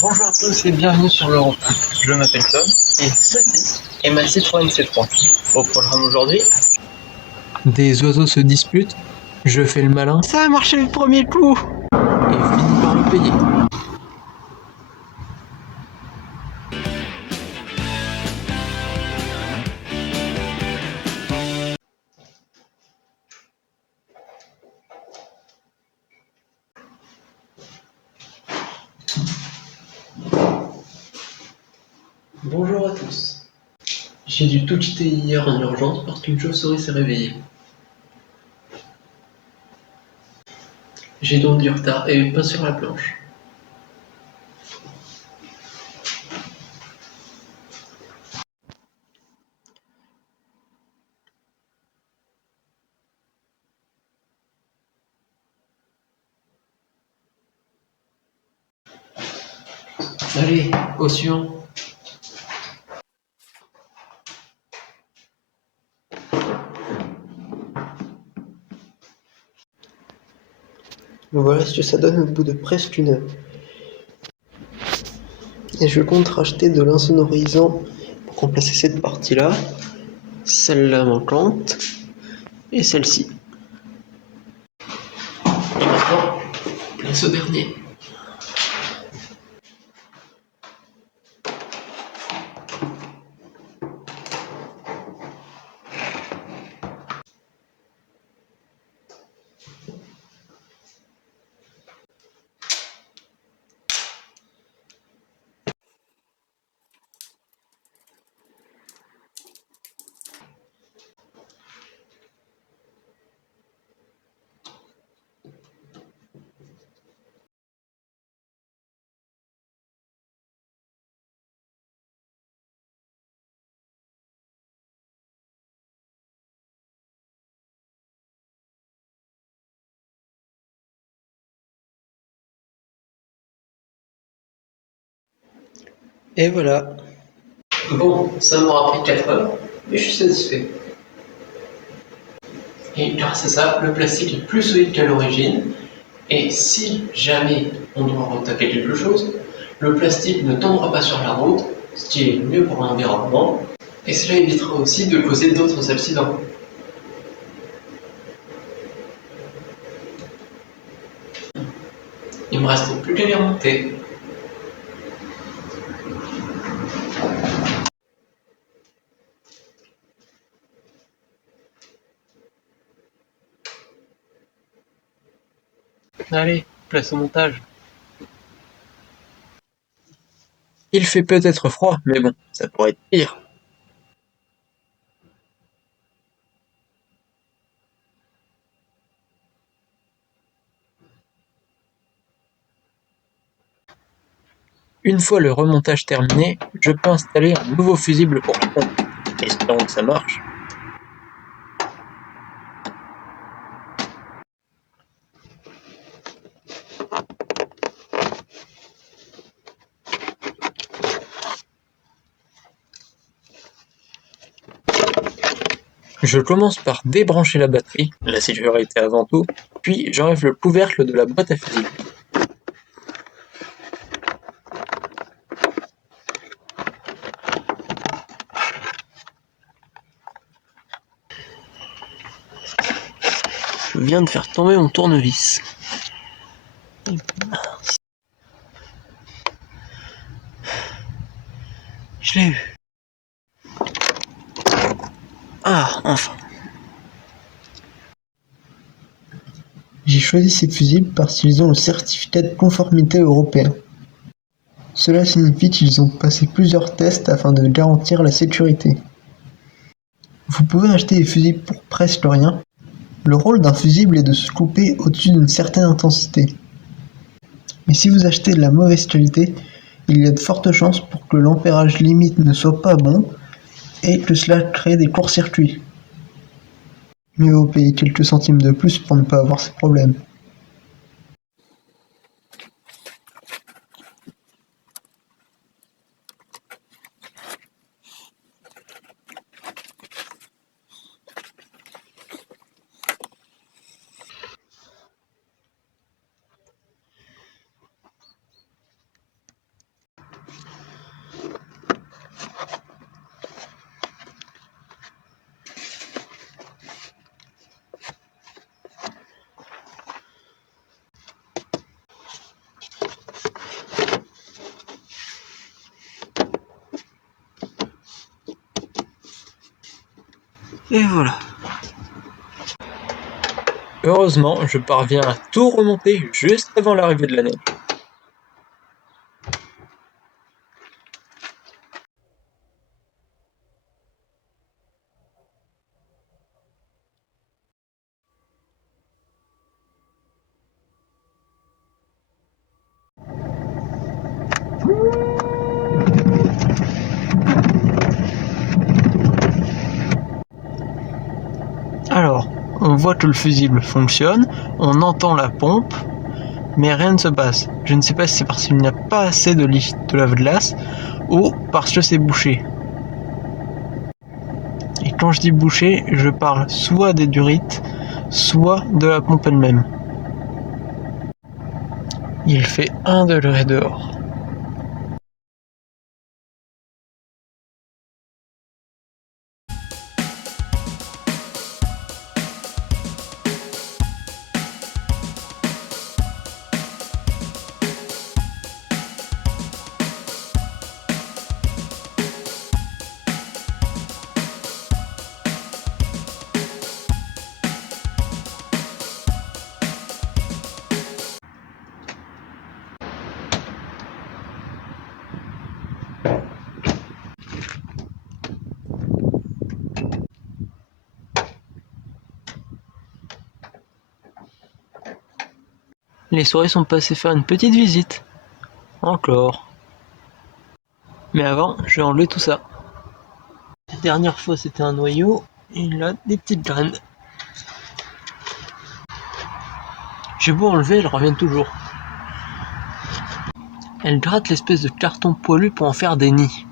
Bonjour à tous et bienvenue sur l'Europe. Je m'appelle Tom et ceci est ma Citroën C3. Au programme aujourd'hui, des oiseaux se disputent, je fais le malin, ça a marché le premier coup et finis par le payer. Bonjour à tous. J'ai dû tout quitter hier en urgence parce qu'une chauve-souris s'est réveillée. J'ai donc du retard et pas sur la planche. Allez, au suivant. Voilà ce que ça donne au bout de presque une heure. Et je compte racheter de l'insonorisant pour remplacer cette partie-là, celle-là manquante, et celle-ci. Et maintenant, place au dernier. Et voilà. Bon, ça m'aura pris 4 heures, mais je suis satisfait. Et grâce à ça, le plastique est plus solide qu'à l'origine. Et si jamais on doit retaper quelque chose, le plastique ne tombera pas sur la route, ce qui est mieux pour l'environnement. Et cela évitera aussi de causer d'autres accidents. Il me reste plus qu'à les remonter. Allez, place au montage. Il fait peut-être froid, mais bon, ça pourrait être pire. Une fois le remontage terminé, je peux installer un nouveau fusible pour la pompe. Espérons que ça marche. Je commence par débrancher la batterie, la sécurité avant tout, puis j'enlève le couvercle de la boîte à fusibles. Je viens de faire tomber mon tournevis. Je l'ai eu. Ah, enfin. J'ai choisi ces fusibles parce qu'ils ont le certificat de conformité européen. Cela signifie qu'ils ont passé plusieurs tests afin de garantir la sécurité. Vous pouvez acheter des fusibles pour presque rien. Le rôle d'un fusible est de se couper au-dessus d'une certaine intensité. Mais si vous achetez de la mauvaise qualité, il y a de fortes chances pour que l'ampérage limite ne soit pas bon et que cela crée des courts-circuits. Mieux vaut payer quelques centimes de plus pour ne pas avoir ces problèmes. Et voilà. Heureusement, je parviens à tout remonter juste avant l'arrivée de la neige. Alors, on voit que le fusible fonctionne, on entend la pompe, mais rien ne se passe. Je ne sais pas si c'est parce qu'il n'y a pas assez de liquide de lave-glace ou parce que c'est bouché. Et quand je dis bouché, je parle soit des durites, soit de la pompe elle-même. Il fait 1 degré dehors. Les souris sont passées faire une petite visite. Encore. Mais avant, je vais enlever tout ça. La dernière fois, c'était un noyau, et là, des petites graines. J'ai beau enlever, elles reviennent toujours. Elles grattent l'espèce de carton poilu pour en faire des nids.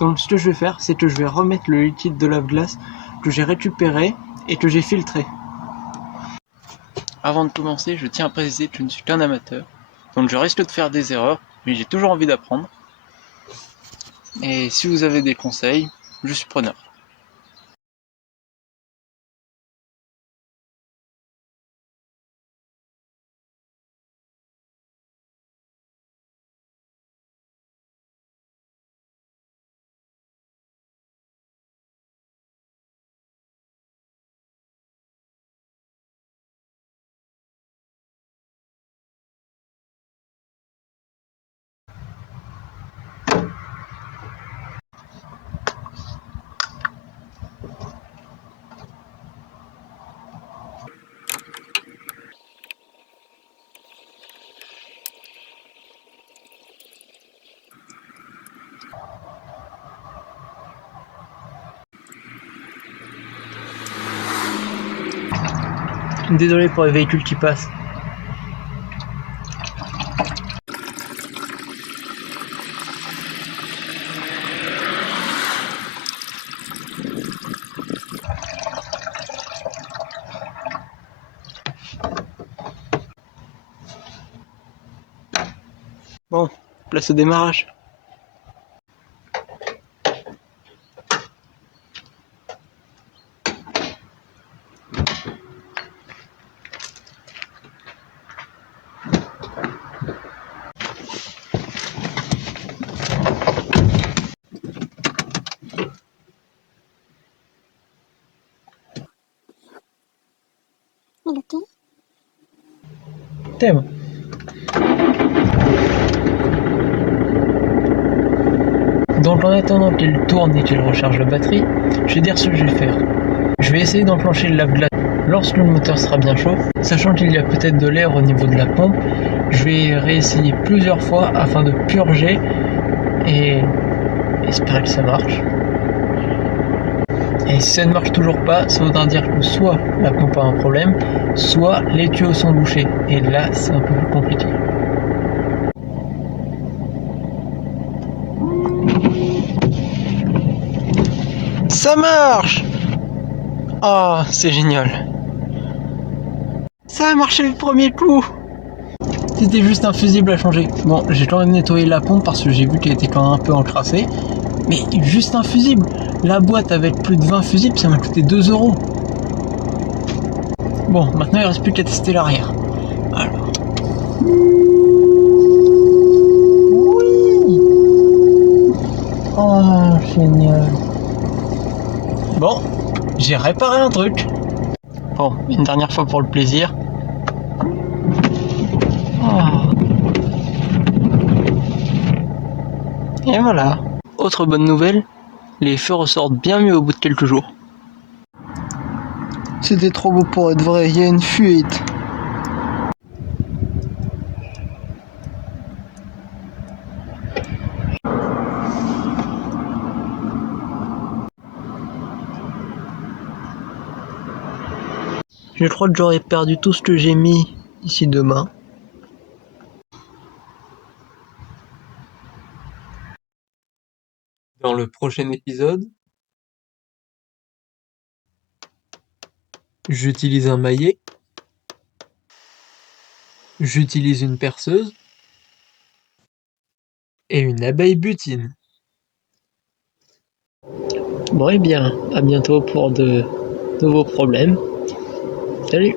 Donc ce que je vais faire, c'est que je vais remettre le liquide de lave-glace que j'ai récupéré et que j'ai filtré. Avant de commencer, je tiens à préciser que je ne suis qu'un amateur, donc je risque de faire des erreurs, mais j'ai toujours envie d'apprendre. Et si vous avez des conseils, je suis preneur. Désolé pour les véhicules qui passent. Bon, place au démarrage. Thème. Donc en attendant qu'il tourne et qu'il recharge la batterie, je vais dire ce que je vais faire. Je vais essayer d'enclencher le lave-glace lorsque le moteur sera bien chaud, sachant qu'il y a peut-être de l'air au niveau de la pompe. Je vais réessayer plusieurs fois afin de purger et espérer que ça marche. Et si ça ne marche toujours pas, ça voudra dire que soit la pompe a un problème, soit les tuyaux sont bouchés. Et là, c'est un peu plus compliqué. Ça marche! Ah, c'est génial. Ça a marché le premier coup! C'était juste un fusible à changer. Bon, j'ai quand même nettoyé la pompe parce que j'ai vu qu'elle était quand même un peu encrassée. Mais juste un fusible. La boîte avec plus de 20 fusibles, ça m'a coûté 2 €. Bon, maintenant il ne reste plus qu'à tester l'arrière. Alors. Oui! Oh. Génial. Bon, j'ai réparé un truc. Bon, une dernière fois pour le plaisir. Oh. Et voilà. Autre bonne nouvelle, les feux ressortent bien mieux au bout de quelques jours. C'était trop beau pour être vrai, il y a une fuite. Je crois que j'aurais perdu tout ce que j'ai mis d'ici demain. Dans le prochain épisode, j'utilise un maillet, j'utilise une perceuse et une abeille butine. Bon et bien, à bientôt pour de nouveaux problèmes. Salut!